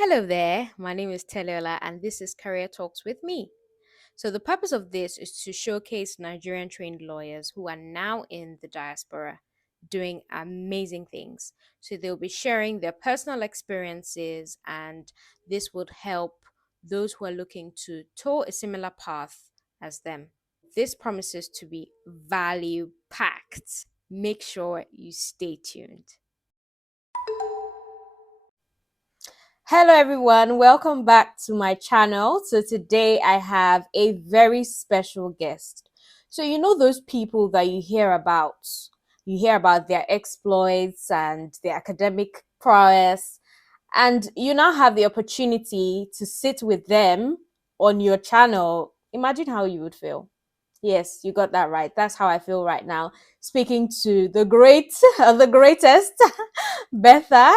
Hello there, my name is Teleola and this is Career Talks with me. So, the purpose of this is to showcase Nigerian trained lawyers who are now in the diaspora doing amazing things. So, they'll be sharing their personal experiences, and this would help those who are looking to tow a similar path as them. This promises to be value packed. Make sure you stay tuned. Hello, everyone. Welcome back to my channel. So, today I have a very special guest. So, you know, those people that you hear about their exploits and their academic prowess, and you now have the opportunity to sit with them on your channel. Imagine how you would feel. Yes, you got that right. That's how I feel right now. Speaking to the great, the greatest, Betha.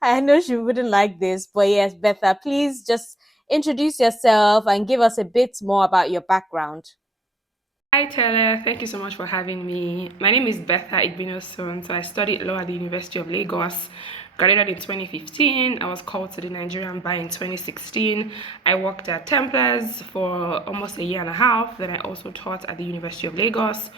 I know she wouldn't like this, but yes, Betha, please just introduce yourself and give us a bit more about your background. Hi Taylor, thank you so much for having me. My name is Betha Igbinosun. So I studied law at the University of Lagos. Graduated in 2015. I was called to the Nigerian bar in 2016. I worked at Templars for almost a year and a half. Then I also taught at the University of Lagos.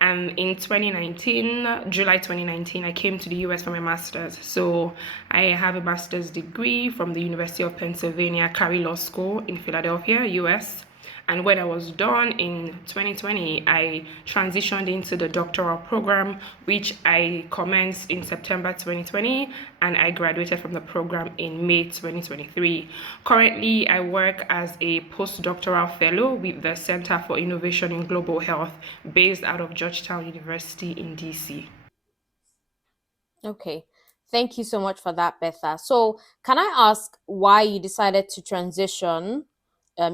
And in 2019, July 2019, I came to the US for my master's. So I have a master's degree from the University of Pennsylvania Carey Law School in Philadelphia, US. And when I was done in 2020, I transitioned into the doctoral program, which I commenced in September 2020, and I graduated from the program in May 2023. Currently, I work as a postdoctoral fellow with the Center for Innovation in Global Health, based out of Georgetown University in DC. Okay. Thank you so much for that, Betha. So, can I ask why you decided to transition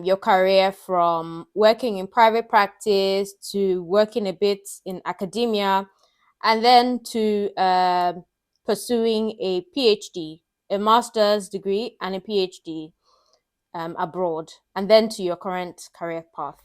your career from working in private practice to working a bit in academia and then to pursuing a PhD, a master's degree, and a PhD abroad, and then to your current career path?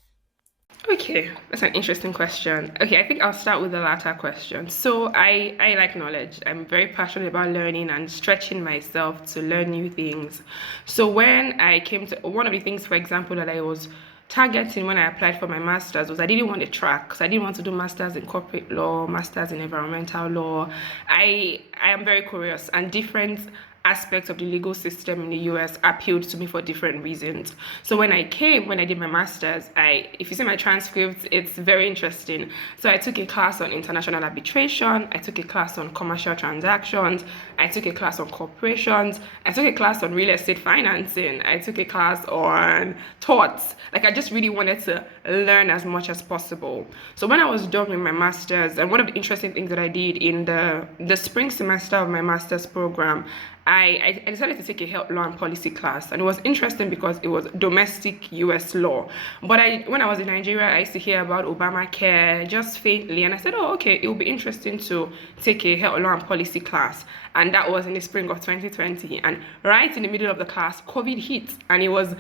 Okay, that's an interesting question. Okay, I think I'll start with the latter question. So I like knowledge. I'm very passionate about learning and stretching myself to learn new things. So when I came to one of the things, for example, that I was targeting when I applied for my master's was I didn't want a track because I didn't want to do masters in corporate law, masters in environmental law. I am very curious and different aspects of the legal system in the US appealed to me for different reasons. So when I did my master's, if you see my transcripts, it's very interesting. So I took a class on international arbitration, I took a class on commercial transactions, I took a class on corporations, I took a class on real estate financing, I took a class on torts. Like I just really wanted to learn as much as possible. So when I was done with my master's, and one of the interesting things that I did in the spring semester of my master's program, I decided to take a health law and policy class, and it was interesting because it was domestic US law. But when I was in Nigeria, I used to hear about Obamacare just faintly, and I said, oh, okay, it will be interesting to take a health law and policy class. And that was in the spring of 2020. And right in the middle of the class, COVID hit, and it was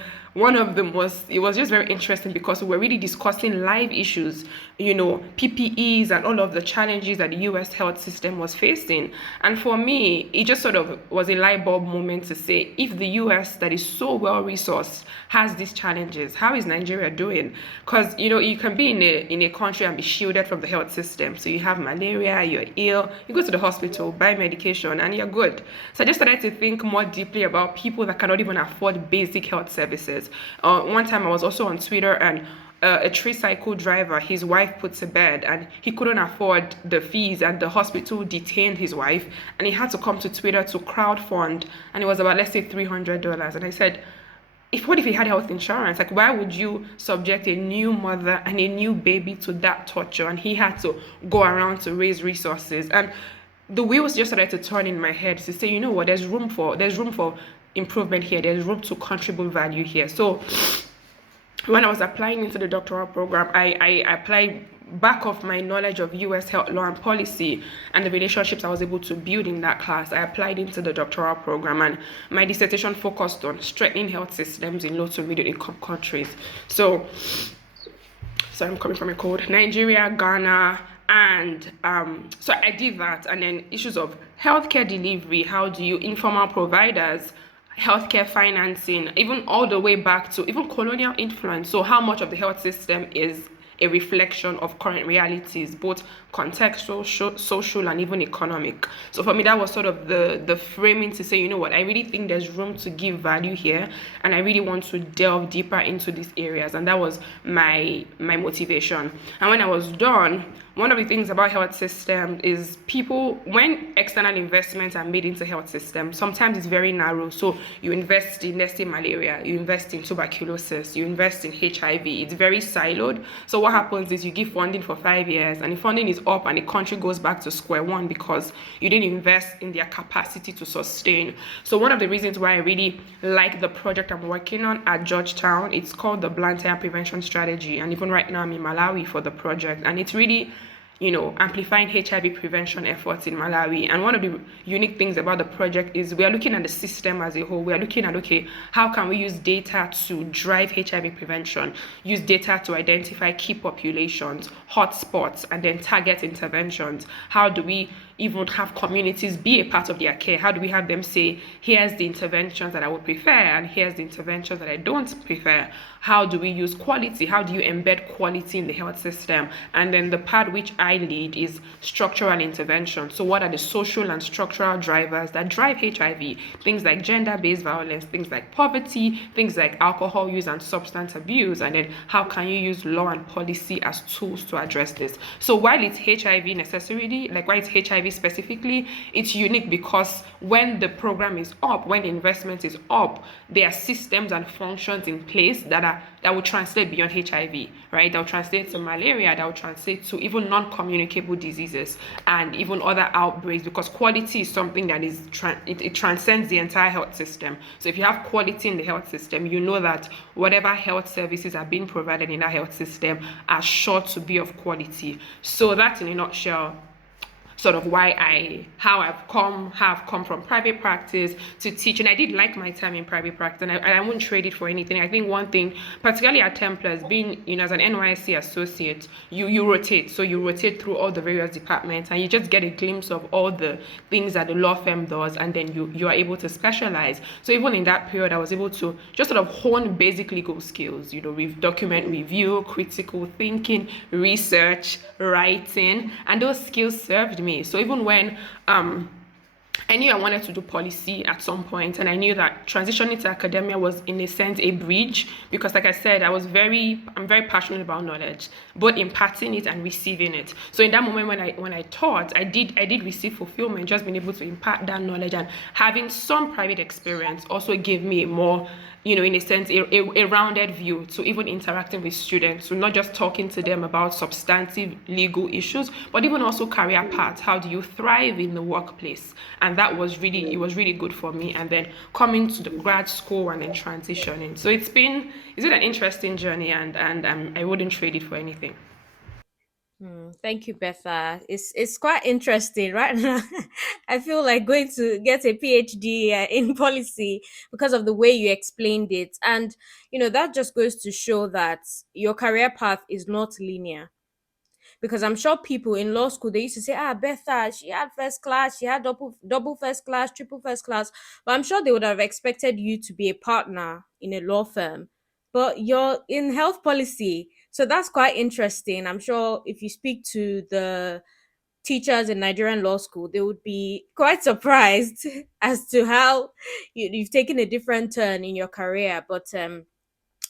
just very interesting because we were really discussing live issues, PPEs and all of the challenges that the US health system was facing. And for me, it just sort of was a light bulb moment to say, if the US that is so well resourced has these challenges, how is Nigeria doing? Because you can be in a country and be shielded from the health system. So you have malaria, you're ill, you go to the hospital, buy medication, and you're good. So I just started to think more deeply about people that cannot even afford basic health services. One time I was also on Twitter, and a tricycle driver, his wife put to bed and he couldn't afford the fees, and the hospital detained his wife, and he had to come to Twitter to crowdfund, and it was about, let's say, $300. And I said, what if he had health insurance? Like, why would you subject a new mother and a new baby to that torture? And he had to go around to raise resources. And the wheels just started to turn in my head to say, you know what, there's room for improvement here. There's room to contribute value here. So when I was applying into the doctoral program, I applied back of my knowledge of US health law and policy and the relationships I was able to build in that class. I applied into the doctoral program, and my dissertation focused on strengthening health systems in low to middle income countries. So I'm coming from a cold. Nigeria, Ghana, And so I did that. And then issues of healthcare delivery, how do you informal providers, healthcare financing, even all the way back to even colonial influence. So how much of the health system is a reflection of current realities, both contextual, social, and even economic. So for me, that was sort of the framing to say, you know what, I really think there's room to give value here, and I really want to delve deeper into these areas, and that was my motivation. And when I was done, one of the things about health system is people, when external investments are made into health system, sometimes it's very narrow. So you invest in, let's say, malaria, you invest in tuberculosis, you invest in HIV. It's very siloed. So what happens is you give funding for 5 years, and the funding is up and the country goes back to square one because you didn't invest in their capacity to sustain. So one of the reasons why I really like the project I'm working on at Georgetown, it's called the Blantyre Prevention Strategy. And even right now I'm in Malawi for the project, and it's really, amplifying HIV prevention efforts in Malawi. And one of the unique things about the project is we are looking at the system as a whole. We are looking at, okay, how can we use data to drive HIV prevention, use data to identify key populations, hotspots, and then target interventions? How do we even have communities be a part of their care? How do we have them say, here's the interventions that I would prefer, and here's the interventions that I don't prefer? How do we use quality? How do you embed quality in the health system? And then the part which I lead is structural intervention. So what are the social and structural drivers that drive HIV? Things like gender-based violence, things like poverty, things like alcohol use and substance abuse. And then how can you use law and policy as tools to address this? So while it's HIV necessarily, like why it's HIV specifically, it's unique because when the program is up, when the investment is up, there are systems and functions in place that will translate beyond HIV, right? That will translate to malaria, that will translate to even non-communicable diseases and even other outbreaks, because quality is something that is it transcends the entire health system. So if you have quality in the health system, you know that whatever health services are being provided in that health system are sure to be of quality. So that's in a nutshell sort of how have come from private practice to teach. And I did like my time in private practice, and I wouldn't trade it for anything. I think one thing, particularly at Templars, being, as an NYSC associate, you rotate. So you rotate through all the various departments, and you just get a glimpse of all the things that the law firm does, and then you are able to specialize. So even in that period, I was able to just sort of hone basic legal skills, document review, critical thinking, research, writing, and those skills served me. So even when I knew I wanted to do policy at some point, and I knew that transitioning to academia was in a sense a bridge, because like I said, I'm very passionate about knowledge, both imparting it and receiving it. So in that moment when I taught, I did receive fulfillment, just being able to impart that knowledge, and having some private experience also gave me a more, in a sense, a rounded view to even interacting with students, so not just talking to them about substantive legal issues, but even also career paths. How do you thrive in the workplace? And that was really good for me. And then coming to the grad school and then transitioning. So it's been an interesting journey, and I wouldn't trade it for anything. Thank you, Betha. It's quite interesting, right? I feel like going to get a PhD in policy because of the way you explained it, and that just goes to show that your career path is not linear. Because I'm sure people in law school, they used to say, Betha, she had first class, she had double first class, triple first class. But I'm sure they would have expected you to be a partner in a law firm. But you're in health policy. So that's quite interesting. I'm sure if you speak to the teachers in Nigerian Law School, they would be quite surprised as to how you've taken a different turn in your career. But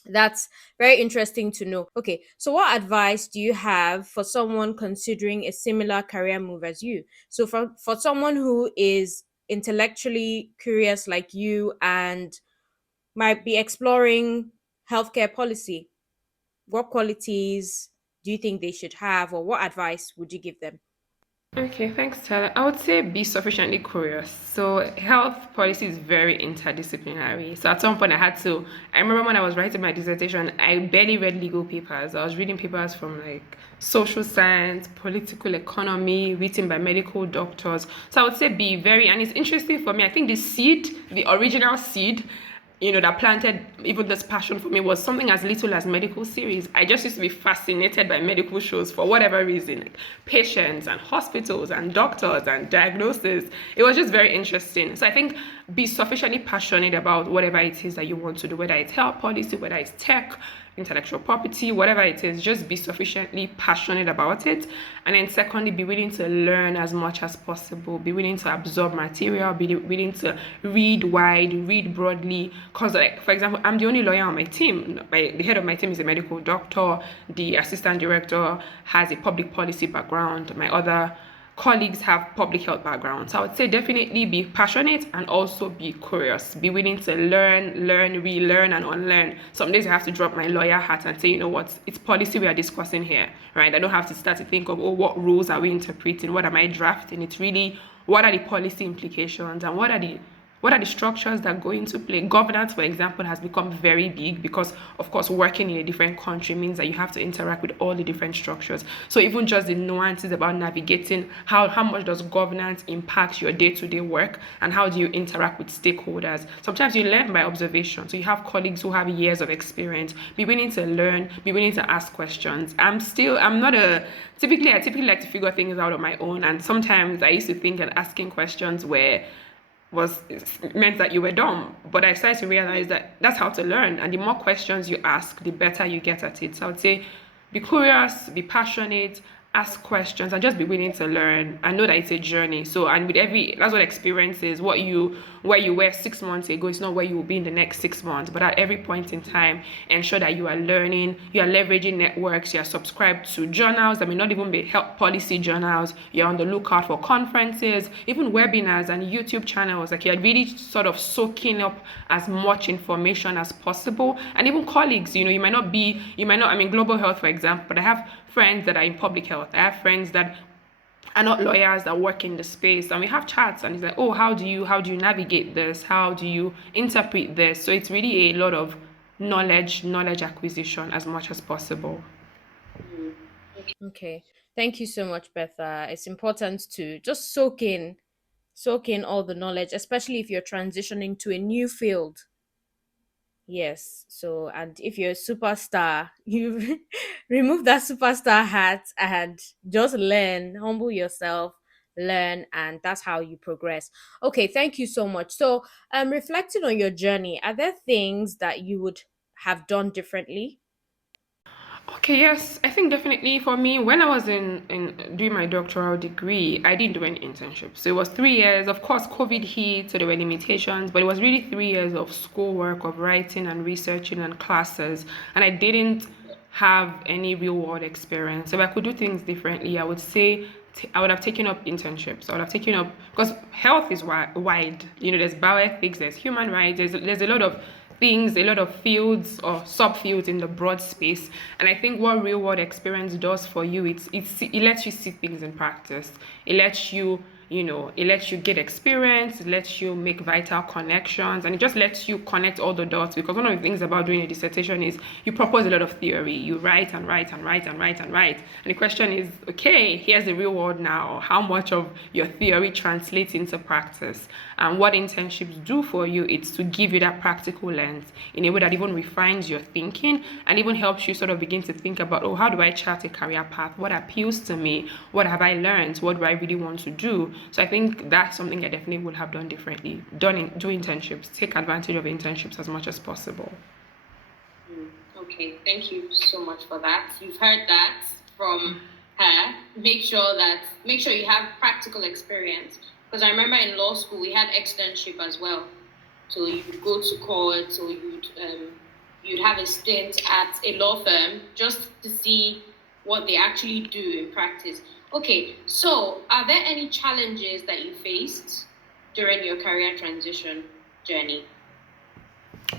that's very interesting to know. Okay, so what advice do you have for someone considering a similar career move as you? So for someone who is intellectually curious like you and might be exploring healthcare policy, what qualities do you think they should have, or what advice would you give them? Okay, thanks, Tyler. I would say be sufficiently curious. So, health policy is very interdisciplinary. So, at some point, I remember when I was writing my dissertation, I barely read legal papers. I was reading papers from like social science, political economy, written by medical doctors. So, I would say be very, and it's interesting for me. I think the original seed, that planted even this passion for me was something as little as medical series. I just used to be fascinated by medical shows for whatever reason, like patients and hospitals and doctors and diagnosis. It was just very interesting. So I think be sufficiently passionate about whatever it is that you want to do, whether it's health policy, whether it's tech, intellectual property, whatever it is, just be sufficiently passionate about it. And then secondly, be willing to learn as much as possible, be willing to absorb material, be willing to read wide, read broadly. Because, like, for example, I'm the only lawyer on my team. The head of my team is a medical doctor. The assistant director has a public policy background. My other colleagues have public health backgrounds. So I would say definitely be passionate and also be curious. Be willing to learn, relearn, and unlearn. Some days I have to drop my lawyer hat and say, you know what, it's policy we are discussing here, right? I don't have to start to think of, oh, what rules are we interpreting? What am I drafting? It's really, what are the policy implications and what are the structures that go into play? Governance, for example, has become very big because, of course, working in a different country means that you have to interact with all the different structures. So even just the nuances about navigating how much does governance impact your day-to-day work and how do you interact with stakeholders. Sometimes you learn by observation. So you have colleagues who have years of experience. Be willing to learn, be willing to ask questions. I'm not a, typically, I typically like to figure things out on my own. And sometimes I used to think that asking questions was meant that you were dumb, but I started to realize that that's how to learn, and the more questions you ask, the better you get at it. So I would say be curious, be passionate, ask questions, and just be willing to learn and know that it's a journey. So, and with every, that's what experience is. Where you were 6 months ago is not where you will be in the next 6 months, but at every point in time, ensure that you are learning, you are leveraging networks, you are subscribed to journals that may not even be health policy journals, you're on the lookout for conferences, even webinars and YouTube channels. Like, you're really sort of soaking up as much information as possible. And even colleagues, I'm in global health, for example, but I have friends that are in public health. I have friends that are not lawyers that work in the space, and we have chats, and it's like, oh, how do you navigate this, how do you interpret this? So it's really a lot of knowledge acquisition as much as possible. Okay. Thank you so much, Betha. It's important to just soak in all the knowledge, especially if you're transitioning to a new field. Yes. So, and if you're a superstar, you remove that superstar hat and just learn, humble yourself, learn, and that's how you progress. Okay. Thank you so much. So, reflecting on your journey, are there things that you would have done differently? Okay, yes, I think definitely for me, when I was in doing my doctoral degree, I didn't do any internships. So it was 3 years. Of course, COVID hit, so there were limitations, but it was really 3 years of schoolwork, of writing and researching and classes. And I didn't have any real world experience. So if I could do things differently, I would say I would have taken up internships. I would have taken up, because health is wide. There's bioethics, there's human rights, there's a lot of things, a lot of fields or subfields in the broad space. And I think what real world experience does for you, it lets you see things in practice. It lets you it lets you get experience, it lets you make vital connections, and it just lets you connect all the dots. Because one of the things about doing a dissertation is you propose a lot of theory, you write and write and write and write and write. And the question is, okay, here's the real world now. How much of your theory translates into practice? And what internships do for you is to give you that practical lens in a way that even refines your thinking and even helps you sort of begin to think about, oh, how do I chart a career path? What appeals to me? What have I learned? What do I really want to do? So I think that's something I definitely would have done differently. Do internships. Take advantage of internships as much as possible. Okay, thank you so much for that. You've heard that from her. Make sure you have practical experience. Because I remember in law school we had externship as well. So you would go to court, or you'd have a stint at a law firm just to see what they actually do in practice. Okay, so are there any challenges that you faced during your career transition journey?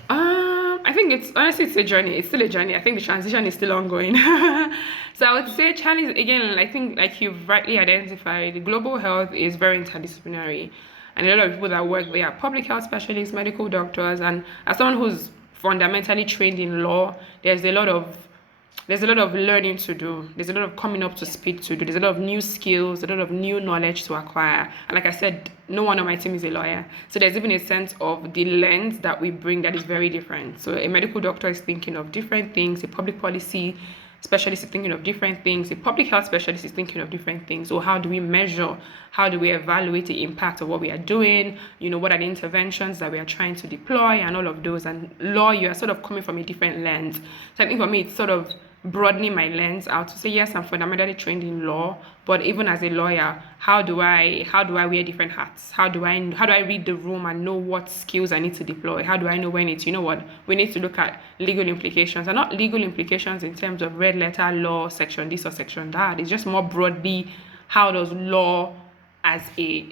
I think it's a journey. It's still a journey. I think the transition is still ongoing. So I would say challenge again. I think, like you've rightly identified, global health is very interdisciplinary, and a lot of people that work there are public health specialists, medical doctors, and as someone who's fundamentally trained in law, there's a lot of there's a lot of learning to do. There's a lot of coming up to speed to do. There's a lot of new skills, a lot of new knowledge to acquire. And like I said, no one on my team is a lawyer. So there's even a sense of the lens that we bring that is very different. So a medical doctor is thinking of different things, a public policy specialist is thinking of different things, a public health specialist is thinking of different things. So how do we measure, how do we evaluate the impact of what we are doing, what are the interventions that we are trying to deploy and all of those. And law, you are sort of coming from a different lens. So I think for me it's sort of broadening my lens out to say, yes, I'm fundamentally trained in law, but even as a lawyer, how do I wear different hats? How do I read the room and know what skills I need to deploy? How do I know when it's, what, we need to look at legal implications, and not legal implications in terms of red letter law, section this or section that. It's just more broadly, how does law as a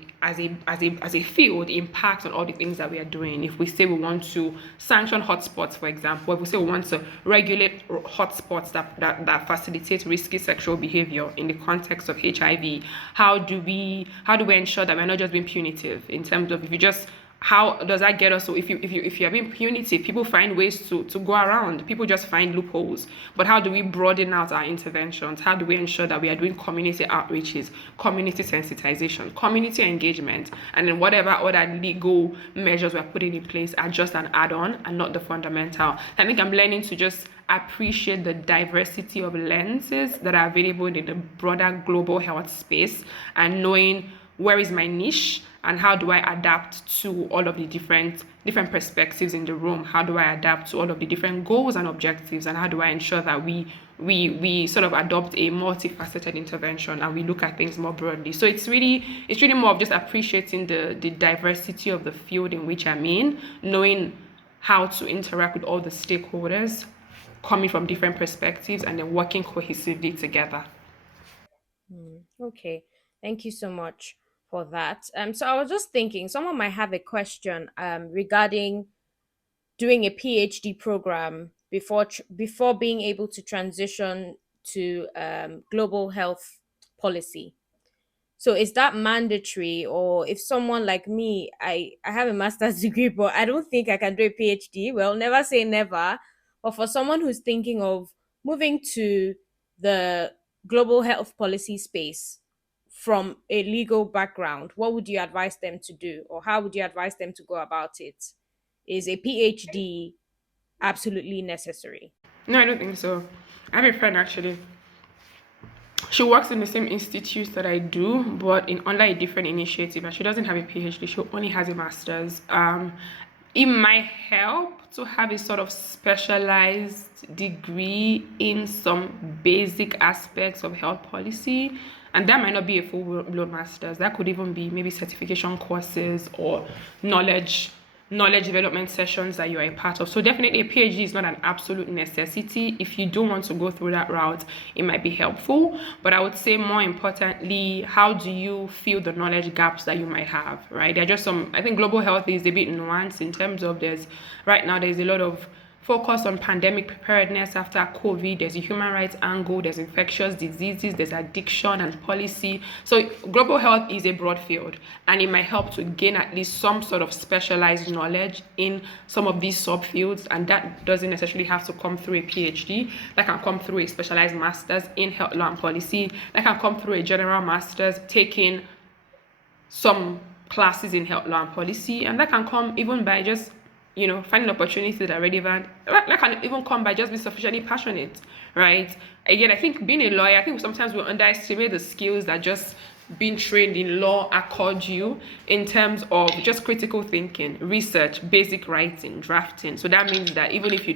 field impact on all the things that we are doing. If we say we want to sanction hotspots, for example, if we say we want to regulate hotspots that facilitate risky sexual behavior in the context of HIV, how do we ensure that we're not just being punitive in terms of, if you just, how does that get us? So if you're being punitive, people find ways to go around. People just find loopholes. But how do we broaden out our interventions? How do we ensure that we are doing community outreaches, community sensitization, community engagement, and then whatever other legal measures we're putting in place are just an add-on and not the fundamental. I think I'm learning to just appreciate the diversity of lenses that are available in the broader global health space, and knowing where is my niche and how do I adapt to all of the different perspectives in the room. How do I adapt to all of the different goals and objectives, and how do I ensure that we sort of adopt a multifaceted intervention and we look at things more broadly. So it's really more of just appreciating the diversity of the field in which I'm in, knowing how to interact with all the stakeholders coming from different perspectives, and then working cohesively together. Okay, thank you so much for that. So I was just thinking, someone might have a question regarding doing a PhD program before being able to transition to global health policy. So is that mandatory, or if someone like me, I have a master's degree, but I don't think I can do a PhD. Well, never say never. But for someone who's thinking of moving to the global health policy space from a legal background, what would you advise them to do, or how would you advise them to go about it? Is a PhD absolutely necessary? No, I don't think so. I have a friend actually. She works in the same institute that I do, but in under a different initiative, and she doesn't have a PhD. She only has a master's. It might help to have a sort of specialized degree in some basic aspects of health policy, and that might not be a full-blown master's. That could even be maybe certification courses or knowledge development sessions that you are a part of. So definitely a PhD is not an absolute necessity. If you don't want to go through that route, it might be helpful. But I would say more importantly, how do you fill the knowledge gaps that you might have, right? There are just some, I think global health is a bit nuanced in terms of right now there's a lot of focus on pandemic preparedness after COVID. There's a human rights angle, there's infectious diseases, there's addiction and policy. So global health is a broad field, and it might help to gain at least some sort of specialized knowledge in some of these subfields, and that doesn't necessarily have to come through a PhD. That can come through a specialized master's in health law and policy. That can come through a general master's taking some classes in health law and policy, and that can come even by just finding opportunities that are relevant. That can even come by just being sufficiently passionate, right? Again, I think being a lawyer, I think sometimes we underestimate the skills that just being trained in law accord you in terms of just critical thinking, research, basic writing, drafting. So that means that even if you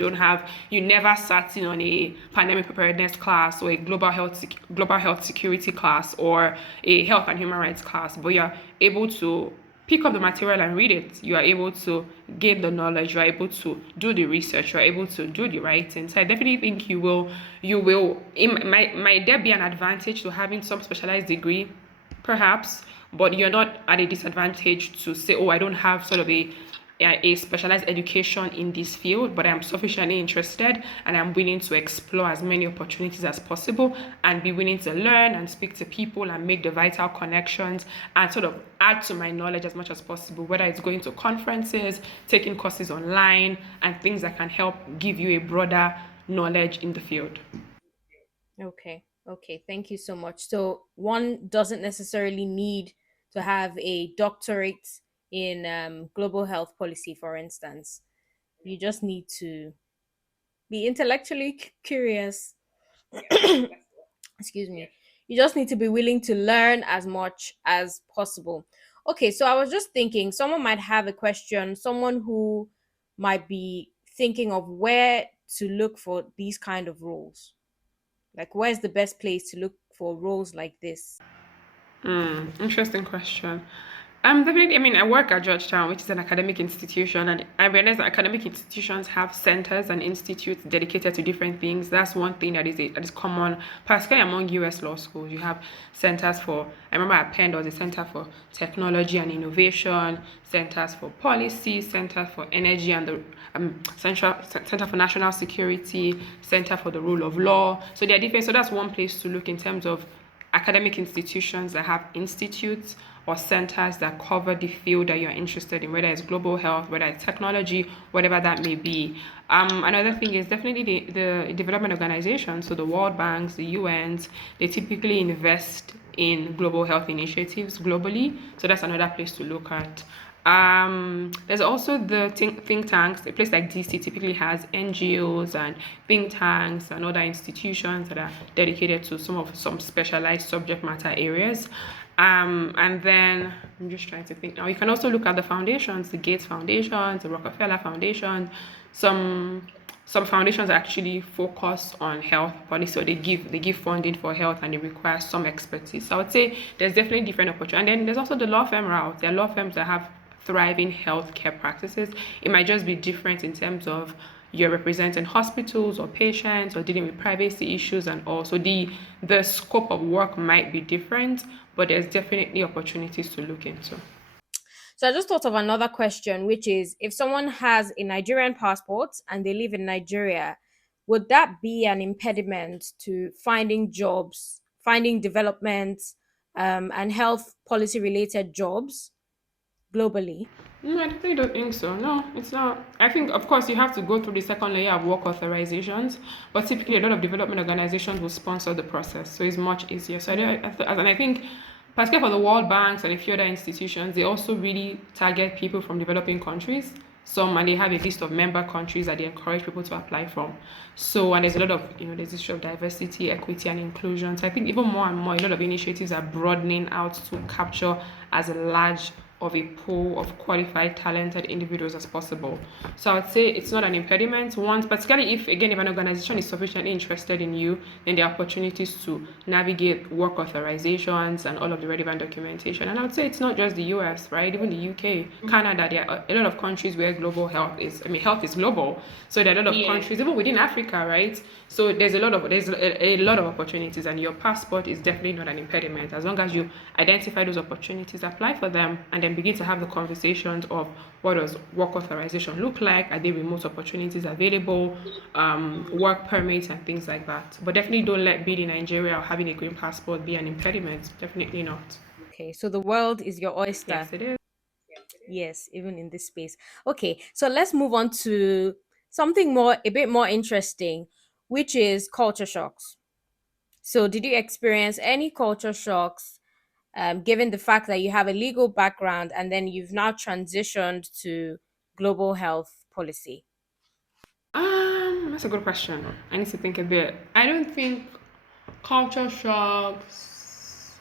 never sat in on a pandemic preparedness class or a global health security class or a health and human rights class, but you're able to pick up the material and read it, you are able to gain the knowledge, you are able to do the research, you are able to do the writing. So I definitely think you will might there be an advantage to having some specialized degree, perhaps, but you're not at a disadvantage to say, oh, I don't have sort of a specialized education in this field, but I'm sufficiently interested and I'm willing to explore as many opportunities as possible and be willing to learn and speak to people and make the vital connections and sort of add to my knowledge as much as possible, whether it's going to conferences, taking courses online, and things that can help give you a broader knowledge in the field. Okay. Okay. Thank you so much. So one doesn't necessarily need to have a doctorate in global health policy, for instance. You just need to be intellectually curious. Excuse me. You just need to be willing to learn as much as possible. Okay. So I was just thinking someone might have a question, someone who might be thinking of where to look for these kind of roles. Like, where's the best place to look for roles like this? Interesting question. Definitely. I mean, I work at Georgetown, which is an academic institution, and I realize that academic institutions have centers and institutes dedicated to different things. That's one thing that is common, particularly among U.S. law schools. You have centers for. I remember at Penn there was a center for technology and innovation, centers for policy, center for energy and the center for national security, center for the rule of law. So they are different. So that's one place to look in terms of academic institutions that have institutes or centers that cover the field that you're interested in, whether it's global health, whether it's technology, whatever that may be. Another thing is definitely the development organizations, so the World Banks, the UNs, they typically invest in global health initiatives globally. So that's another place to look at. There's also the think tanks. A place like DC typically has NGOs and think tanks and other institutions that are dedicated to some specialized subject matter areas. And then I'm just trying to think now. You can also look at the foundations, the Gates Foundation, the Rockefeller Foundation. Some some foundations actually focus on health policy, so they give funding for health and it requires some expertise. So I would say there's definitely different opportunities. And then there's also the law firm route. There are law firms that have thriving healthcare practices. It might just be different in terms of you're representing hospitals or patients or dealing with privacy issues, and also the scope of work might be different, but there's definitely opportunities to look into. So I just thought of another question, which is if someone has a Nigerian passport and they live in Nigeria, would that be an impediment to finding jobs, finding development, and health policy related jobs globally? No, I definitely don't think so. No, it's not. I think, of course, you have to go through the second layer of work authorizations, but typically a lot of development organizations will sponsor the process, so it's much easier. So and I think, particularly for the World Banks and a few other institutions, they also really target people from developing countries. Some and they have a list of member countries that they encourage people to apply from. So and there's a lot of there's this issue of diversity, equity, and inclusion. So I think even more and more, a lot of initiatives are broadening out to capture as large of a pool of qualified, talented individuals as possible. So I would say it's not an impediment. Once, particularly if again if an organization is sufficiently interested in you, then there are opportunities to navigate work authorizations and all of the relevant documentation. And I would say it's not just the US, right? Even the UK, Canada, there are a lot of countries where global health is. I mean, health is global. So there are a lot of countries, even within Africa, right? So there's a lot of opportunities, and your passport is definitely not an impediment as long as you identify those opportunities, apply for them, and then begin to have the conversations of what does work authorization look like? Are there remote opportunities available? Work permits and things like that. But definitely don't let being in Nigeria or having a green passport be an impediment. Definitely not. Okay, so the world is your oyster. Yes, it is. Yes, even in this space. Okay, so let's move on to something a bit more interesting, which is culture shocks. So, did you experience any culture shocks, given the fact that you have a legal background and then you've now transitioned to global health policy? That's a good question. I need to think a bit. I don't think culture shocks.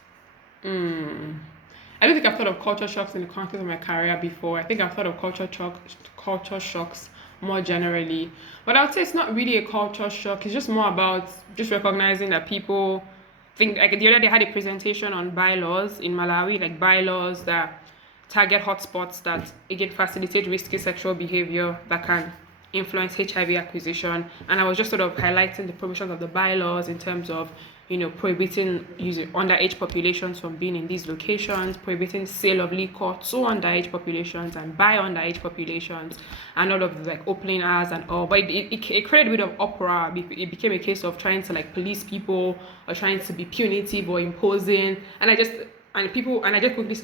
I don't think I've thought of culture shocks in the context of my career before. I think I've thought of culture shocks more generally. But I would say it's not really a culture shock. It's just more about just recognizing that people think, like the other day I had a presentation on bylaws in Malawi, like bylaws that target hotspots that again facilitate risky sexual behavior that can influence HIV acquisition. And I was just sort of highlighting the provisions of the bylaws in terms of, prohibiting using underage populations from being in these locations, prohibiting sale of liquor to underage populations and by underage populations, and all of the like opening hours and all. But it created a bit of uproar. It became a case of trying to like police people or trying to be punitive or imposing. And I just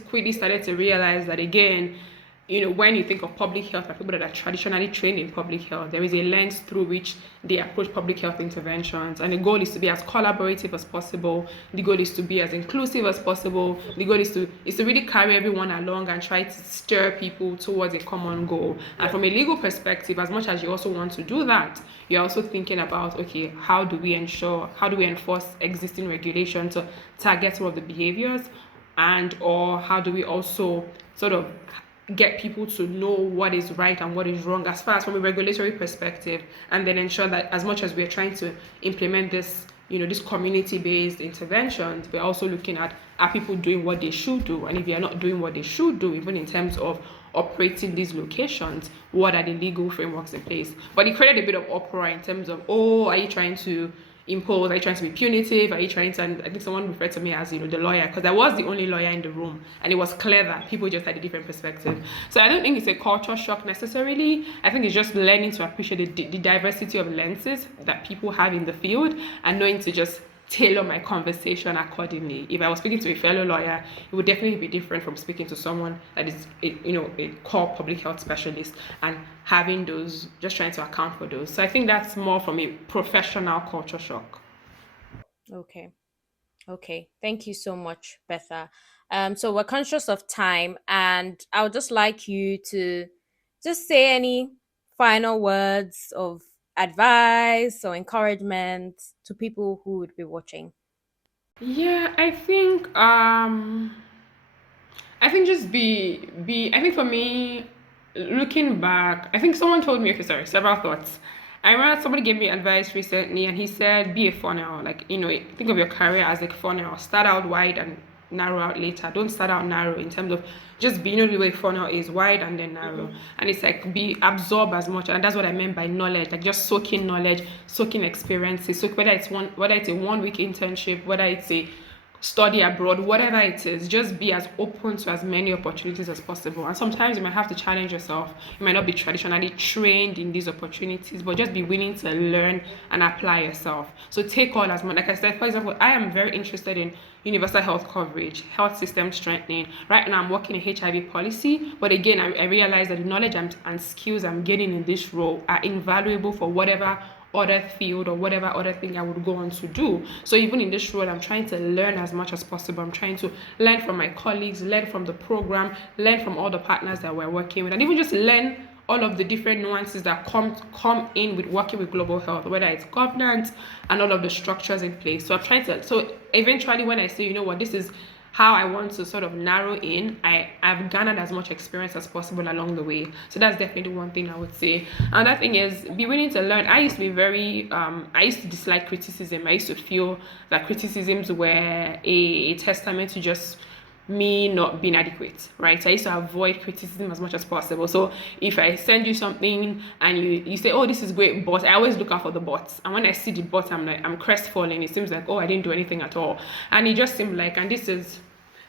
quickly started to realize that again, when you think of public health, like people that are traditionally trained in public health, there is a lens through which they approach public health interventions. And the goal is to be as collaborative as possible. The goal is to be as inclusive as possible. The goal is to really carry everyone along and try to stir people towards a common goal. And from a legal perspective, as much as you also want to do that, you're also thinking about, okay, how do we enforce existing regulation to target some of the behaviors, and or how do we also sort of get people to know what is right and what is wrong as far as from a regulatory perspective, and then ensure that as much as we're trying to implement this, this community-based interventions, we're also looking at, are people doing what they should do, and if they are not doing what they should do, even in terms of operating these locations, what are the legal frameworks in place. But it created a bit of uproar in terms of, oh, are you trying to impose? Are you trying to be punitive? Are you trying to? And I think someone referred to me as, the lawyer, because I was the only lawyer in the room, and it was clear that people just had a different perspective. So I don't think it's a culture shock necessarily. I think it's just learning to appreciate the diversity of lenses that people have in the field, and knowing to just tailor my conversation accordingly. If I was speaking to a fellow lawyer, it would definitely be different from speaking to someone that is, a core public health specialist, and having those, just trying to account for those. So I think that's more from a professional culture shock. Okay. Okay. Thank you so much, Betha. So we're conscious of time, and I would just like you to just say any final words of advice or encouragement to people who would be watching. Yeah, I think just be I think for me, looking back, I think someone told me, okay, sorry, several thoughts. I remember somebody gave me advice recently, and he said, be a funnel. Like, think of your career as a funnel. Start out wide and narrow out later. Don't start out narrow in terms of just being, the way funnel is wide and then narrow. And it's like be absorb as much. And that's what I meant by knowledge, like just soaking knowledge, soaking experiences. So whether it's a 1 week internship, whether it's a study abroad, whatever it is, just be as open to as many opportunities as possible. And sometimes you might have to challenge yourself. You might not be traditionally trained in these opportunities, but just be willing to learn and apply yourself. So take all as much. Like I said, for example, I am very interested in universal health coverage, health system strengthening. Right now, I'm working in HIV policy, but again, I realize that the knowledge and skills I'm getting in this role are invaluable for whatever other field or whatever other thing I would go on to do. So even in this role, I'm trying to learn as much as possible. I'm trying to learn from my colleagues, learn from the program, learn from all the partners that we're working with, and even just learn all of the different nuances that come in with working with global health, whether it's governance and all of the structures in place. So I'm trying to, so eventually when I say, what, this is how I want to sort of narrow in, I've garnered as much experience as possible along the way. So that's definitely one thing I would say. Another thing is be willing to learn. I used to be I used to dislike criticism. I used to feel that criticisms were a testament to just me not being adequate, right? So I used to avoid criticism as much as possible. So if I send you something and you say, oh, this is great, but I always look out for the bots. And when I see the bot, I'm crestfallen. It seems like, oh, I didn't do anything at all. And it just seemed like, and this is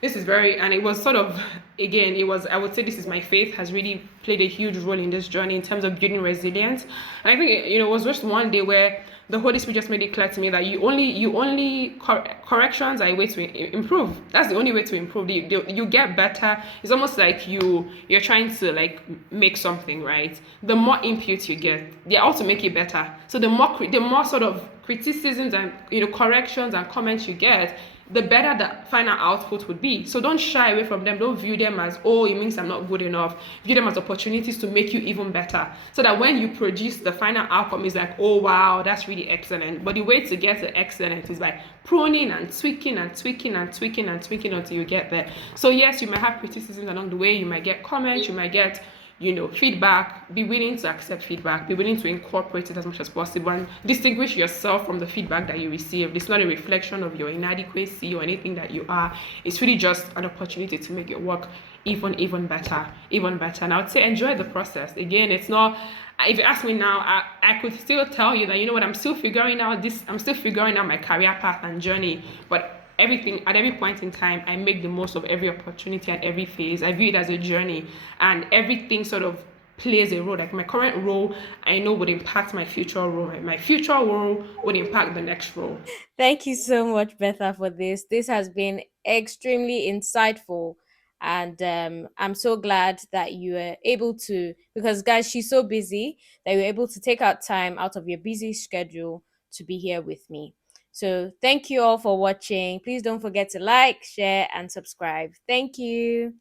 very, and it was sort of, again, I would say this is my faith has really played a huge role in this journey in terms of building resilience. And I think, it was just one day where the Holy Spirit just made it clear to me that corrections are a way to improve. That's the only way to improve. You get better. It's almost like you're trying to like make something, right? The more input you get, they also make it better. So the more sort of criticisms and corrections and comments you get, the better the final output would be. So don't shy away from them. Don't view them as, oh, it means I'm not good enough. View them as opportunities to make you even better. So that when you produce the final outcome is like, oh, wow, that's really excellent. But the way to get to excellence is by pruning and tweaking and tweaking and tweaking and tweaking until you get there. So yes, you might have criticisms along the way. You might get comments. You might get feedback. Be willing to accept feedback. Be willing to incorporate it as much as possible and distinguish yourself from the feedback that you receive. It's not a reflection of your inadequacy or anything that you are. It's really just an opportunity to make your work even better. And I would say enjoy the process. Again, it's not. If you ask me now, I could still tell you that, what, I'm still figuring out my career path and journey, but everything at every point in time, I make the most of every opportunity at every phase. I view it as a journey, and everything sort of plays a role. Like my current role, I know would impact my future role. My future role would impact the next role. Thank you so much, Betha, for this. This has been extremely insightful. And I'm so glad that you were able to, because guys, she's so busy that you were able to take out time out of your busy schedule to be here with me. So thank you all for watching. Please don't forget to like, share, and subscribe. Thank you.